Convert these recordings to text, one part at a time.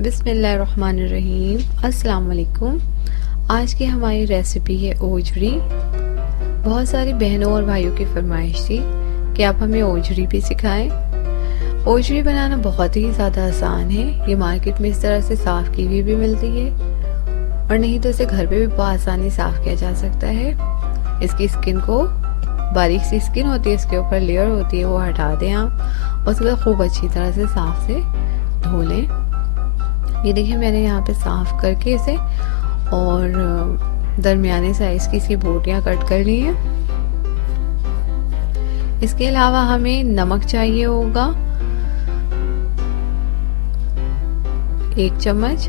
बिस्मिल्लाहिर्रहमानिर्रहीम। अस्सलाम वालेकुम। आज की हमारी रेसिपी है ओजरी। बहुत सारी बहनों और भाइयों की फरमाइश थी कि आप हमें ओजरी भी सिखाएं। ओजरी बनाना बहुत ही ज़्यादा आसान है। ये मार्केट में इस तरह से साफ़ की हुई भी मिलती है और नहीं तो इसे घर पे भी बहुत आसानी साफ़ किया जा सकता है। इसकी स्किन को, बारीक सी स्किन होती है, इसके ऊपर लेयर होती है, वो हटा दें आप और उसके बाद खूब अच्छी तरह से साफ़ से धो लें। ये देखिए मैंने यहाँ पे साफ़ करके इसे और दरमियाने साइज़ की इसकी बोटियाँ कट कर ली हैं। इसके अलावा हमें नमक चाहिए होगा 1 चम्मच।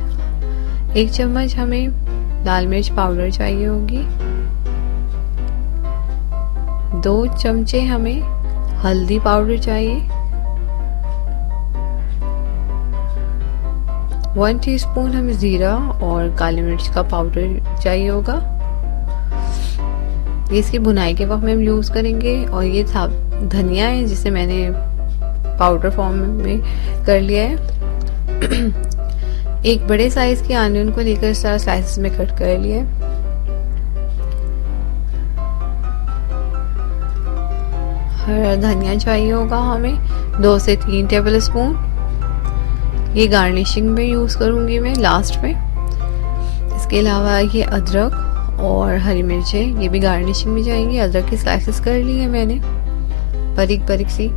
1 चम्मच हमें लाल मिर्च पाउडर चाहिए होगी। 2 चमचे हमें हल्दी पाउडर चाहिए। 1 टीस्पून हमें ज़ीरा और काली मिर्च का पाउडर चाहिए होगा। ये इसकी भुनाई के वक्त में हम यूज़ करेंगे। और ये धनिया है जिसे मैंने पाउडर फॉर्म में कर लिया है। एक बड़े साइज़ के आनियन को लेकर इस तरह स्लाइसेस में कट कर लिया है। हरा धनिया चाहिए होगा हमें 2 से 3 टेबल स्पून। ये गार्निशिंग में यूज़ करूँगी मैं लास्ट में। इसके अलावा ये अदरक और हरी मिर्चें, ये भी गार्निशिंग में जाएंगी। अदरक की स्लाइसेस कर ली है मैंने बारीक बारीक सी।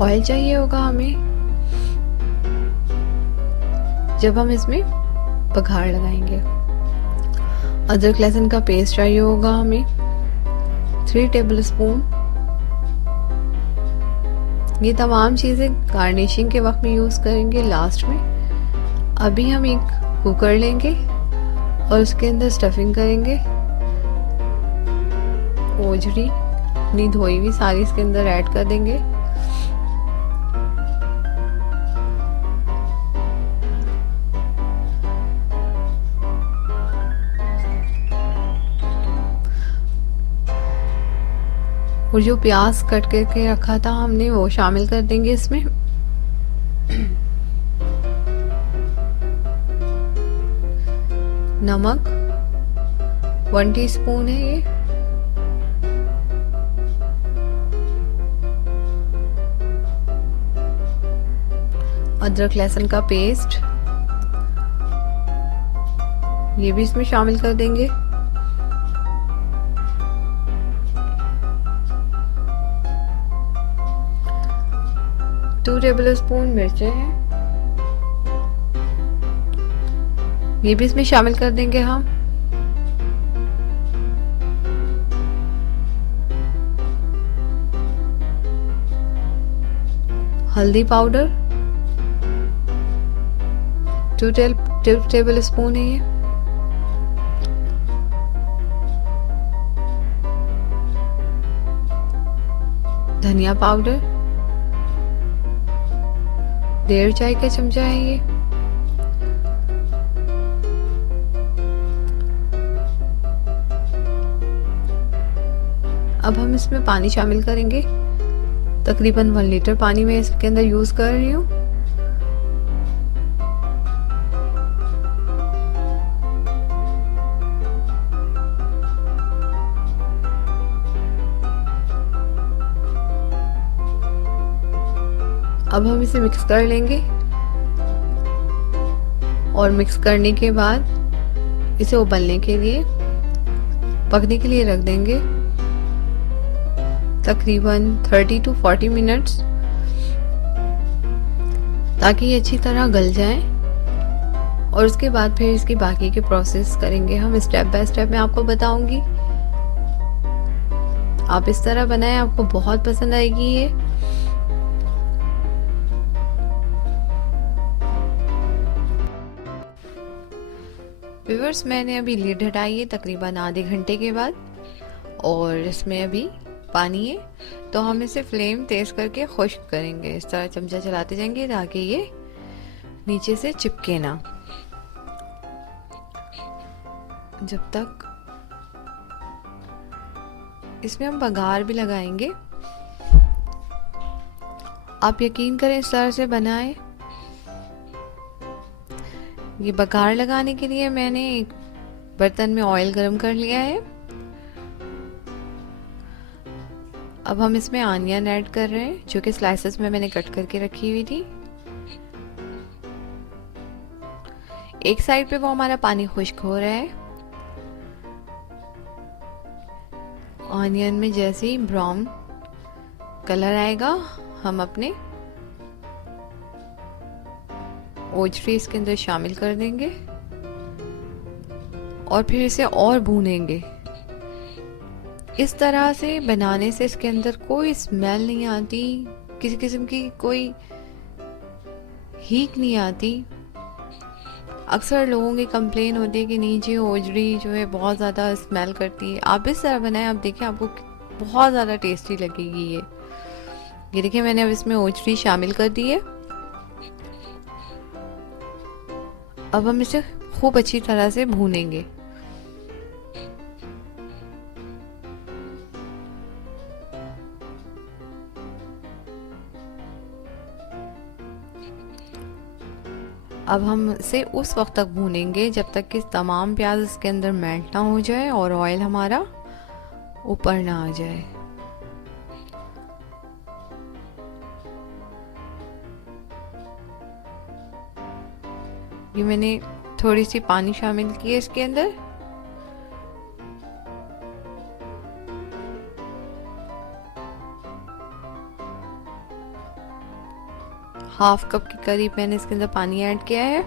ऑयल चाहिए होगा हमें जब हम इसमें बघार लगाएंगे। अदरक लहसुन का पेस्ट चाहिए होगा हमें 3 टेबल स्पून। ये तमाम चीज़ें गार्निशिंग के वक्त में यूज़ करेंगे लास्ट में। अभी हम एक कुकर लेंगे और उसके अंदर स्टफिंग करेंगे। ओजरी अपनी धोई हुई सारी इसके अंदर ऐड कर देंगे। और जो प्याज कट करके रखा था हमने वो शामिल कर देंगे इसमें। नमक 1 टीस्पून है ये। अदरक लहसुन का पेस्ट ये भी इसमें शामिल कर देंगे। टू टेबल स्पून मिर्चें हैं, ये भी इसमें शामिल कर देंगे हम। हल्दी पाउडर 2 टेबल स्पून है ये। धनिया पाउडर 1.5 चाय का चमचा है ये। अब हम इसमें पानी शामिल करेंगे। तकरीबन 1 लीटर पानी मैं इसके अंदर यूज कर रही हूँ। अब हम इसे मिक्स कर लेंगे और मिक्स करने के बाद इसे उबलने के लिए, पकने के लिए रख देंगे तकरीबन 30 to 40 मिनट्स, ताकि ये अच्छी तरह गल जाए। और उसके बाद फिर इसकी बाकी के प्रोसेस करेंगे हम, स्टेप बाय स्टेप मैं आपको बताऊंगी। आप इस तरह बनाएं, आपको बहुत पसंद आएगी ये। व्यूअर्स, मैंने अभी लीड हटाई है तकरीबन आधे घंटे के बाद और इसमें अभी पानी है, तो हम इसे फ्लेम तेज करके खुश्क करेंगे। इस तरह चमचा चलाते जाएंगे ताकि ये नीचे से चिपके ना। जब तक इसमें हम बघार भी लगाएंगे। आप यकीन करें इस तरह से बनाएं। ये बघार लगाने के लिए मैंने एक बर्तन में ऑयल गरम कर लिया है। अब हम इसमें आनियन ऐड कर रहे हैं, जो कि स्लाइसेस में मैंने कट करके रखी हुई थी। एक साइड पे वो हमारा पानी खुश्क हो रहा है। ऑनियन में जैसे ही ब्राउन कलर आएगा, हम अपने ओजरी इसके अंदर शामिल कर देंगे और फिर इसे और भूनेंगे। इस तरह से बनाने से इसके अंदर कोई स्मेल नहीं आती, किसी किस्म की कोई हीक नहीं आती। अक्सर लोगों की कंप्लेन होती है कि नीचे ओजरी जो है बहुत ज़्यादा स्मेल करती है। आप इस तरह बनाएं, आप देखें आपको बहुत ज़्यादा टेस्टी लगेगी ये देखिए मैंने अब इसमें ओजरी शामिल कर दी है। अब हम इसे खूब अच्छी तरह से भूनेंगे। अब हम इसे उस वक्त तक भूनेंगे जब तक कि तमाम प्याज इसके अंदर मेल्ट ना हो जाए और ऑयल हमारा ऊपर ना आ जाए। ये मैंने थोड़ी सी पानी शामिल की है इसके अंदर। हाफ कप के करीब मैंने इसके अंदर पानी ऐड किया है।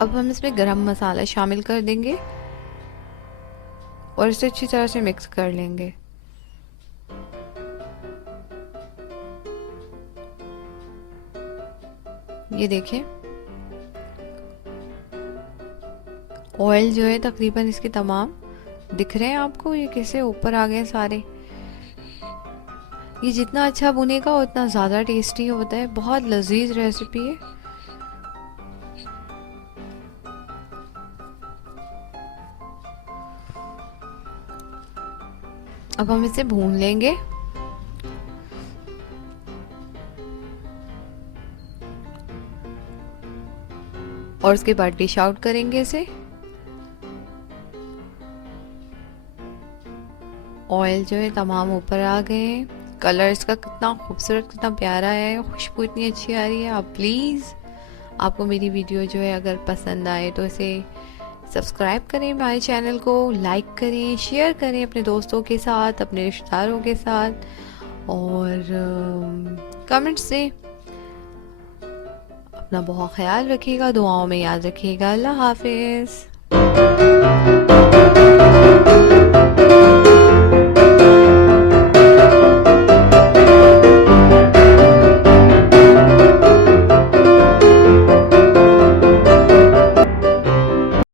अब हम इसमें गरम मसाला शामिल कर देंगे और इसे अच्छी तरह से मिक्स कर लेंगे। ये देखें ऑयल जो है तकरीबन इसके तमाम दिख रहे हैं आपको, ये कैसे ऊपर आ गए सारे। ये जितना अच्छा भुनेगा उतना ज़्यादा टेस्टी होता है। बहुत लजीज रेसिपी है। अब हम इसे भून लेंगे। और उसके बाद डिश आउट करेंगे इसे। ऑयल जो है तमाम ऊपर आ गए हैं। कलर इसका कितना खूबसूरत, कितना प्यारा है, खुशबू इतनी अच्छी आ रही है। आप प्लीज़, आपको मेरी वीडियो जो है अगर पसंद आए तो इसे सब्सक्राइब करें, हमारे चैनल को लाइक करें, शेयर करें अपने दोस्तों के साथ, अपने रिश्तेदारों के साथ और कमेंट्स से। अपना बहुत ख्याल रखिएगा, दुआओं में याद रखिएगा। अल्लाह हाफिज़।